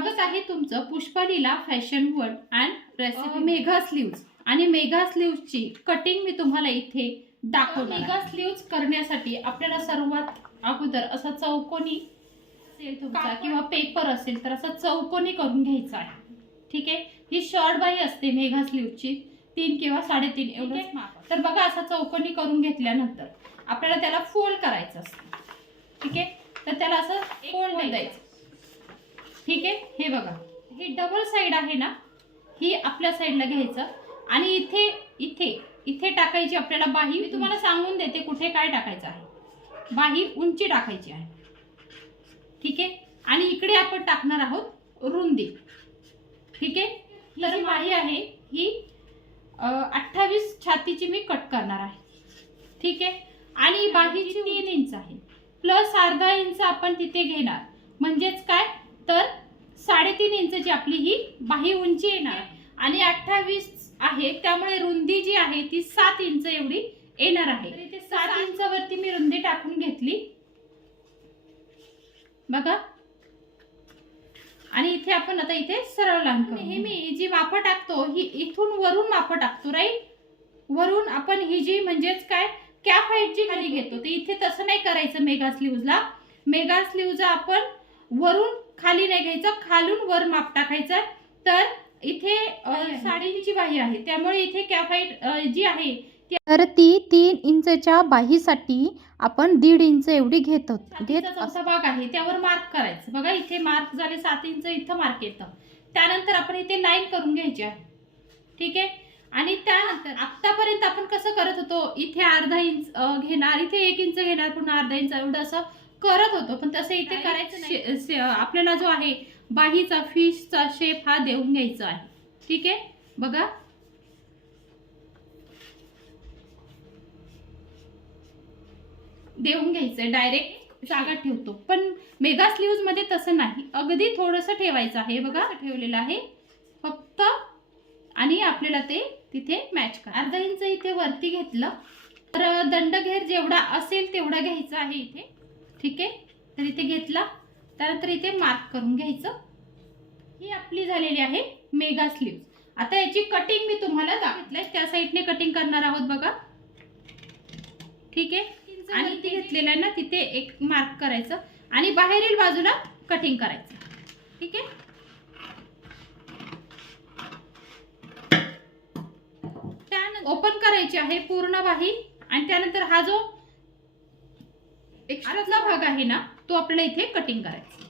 स्वागत आहे तुमचं. पुष्पालीला fashion world and recipe Megha sleeves. आणि मेघा स्लीव्जची कटिंग मी तुम्हाला इथे दाखवणार मेघा स्लीव्ज करण्यासाठी आपल्याला सर्वात अगोदर असा चौकोनी असेल तुमचा किंवा पेपर असेल तर असा चौकोनी करून घ्यायचा आहे. ठीक आहे? ही शॉर्ट बाई असते मेघा स्लीव्जची. तीन किंवा साडेतीन एवढंच माप. तर बघा असा चौकोनी करून घेतल्यानंतर आपल्याला त्याला फोल्ड करायचं असतं. ठीक आहे? तर त्याला असं फोल्ड द्यायचं. ठीक आहे? हे बघा. ही डबल साईड आहे ना ही आपल्या साईडला घ्यायचं. आणि इथे इथे इथे टाकायची आपल्याला बाही. मी तुम्हाला सांगून देते कुठे काय टाकायचं आहे. बाही उंची टाकायची आहे. ठीक आहे? आणि इकडे आपण टाकणार आहोत रुंदी. ठीक आहे? तर बाही आहे ही अठ्ठावीस छातीची मी कट करणार आहे. ठीक आहे? आणि बाहीची तीन इंच आहे. प्लस अर्धा इंच आपण तिथे घेणार. म्हणजेच काय? तर साडेतीन इंचची आपली ही बाही उंची येणार. आणि अठ्ठावीस आहे त्यामुळे रुंदी जी आहे ती सात इंच एवढी येणार आहे. इथे सात इंचावरती मी रुंदी टाकून घेतली. बघा. आणि इथे आपण आता इथे सरळ लाईन करू. नेहमी जी मापं टाकतो ही इथून वरून मापं टाकतो राईट वरून आपण ही जी म्हणजेच काय कॅप हाईट जी खाली घेतो तर इथे तसं नाही करायचं मेगा स्लीव्हजला मेगा स्लीव्हचा आपण वरून खाली नाही घ्यायचं खालून वर माप टाकायचं. तर इथे अ, साडेतीनची बाही आहे. त्यामुळे इथे अ, जी आहे तर ती तीन इंचच्या बाहीसाठी आपण दीड इंच एवढी घेत घेत चौथा भाग आहे. त्यावर मार्क करायचं. बघा इथे मार्क झाले सात इंच इथं मार्क येतं. त्यानंतर आपण इथे लाईन करून घ्यायची आहे. ठीक आहे? आणि त्यानंतर आतापर्यंत आपण कसं करत होतो? इथे अर्धा इंच घेणार इथे एक इंच घेणार पुन्हा अर्धा इंच एवढं असं करत होतो पण तसं इथे करायचं नाही. आपल्याला जो आहे बाहीचा फिशचा शेप हा देऊन घ्यायचा आहे. ठीक आहे? बघा. देऊन घ्यायचं डायरेक्ट जागा ठेवतो. पण मेगा स्लीव्जमध्ये तसं नाही. अगदी थोडंसं ठेवायचं आहे बघा. ठेवलेलं आहे. फक्त आणि आपल्याला ते तिथे मॅच करा. अर्धा इंच इथे वरती घेतलं. तर दंडघेर जेवढा असेल तेवढा घ्यायचा आहे इथे. ठीक आहे? तर इथे घेतला. त्यानंतर इथे मार्क करून घ्यायचं. ही आपली झालेली आहे मेगा स्लीव्ज आता याची कटिंग मी तुम्हाला दाखवलंय त्या साईडने कटिंग करणार आहोत बघा. ठीक आहे? आणि ती घेतलेलं आहे ना तिथे एक मार्क करायचं. आणि बाहेरील बाजूला कटिंग करायचं. ठीक आहे? त्यानंतर ओपन करायची आहे पूर्ण बाही. आणि त्यानंतर हा जो एक्स्ट्राचा भाग आहे ना तो आपल्याला इथे कटिंग करायचा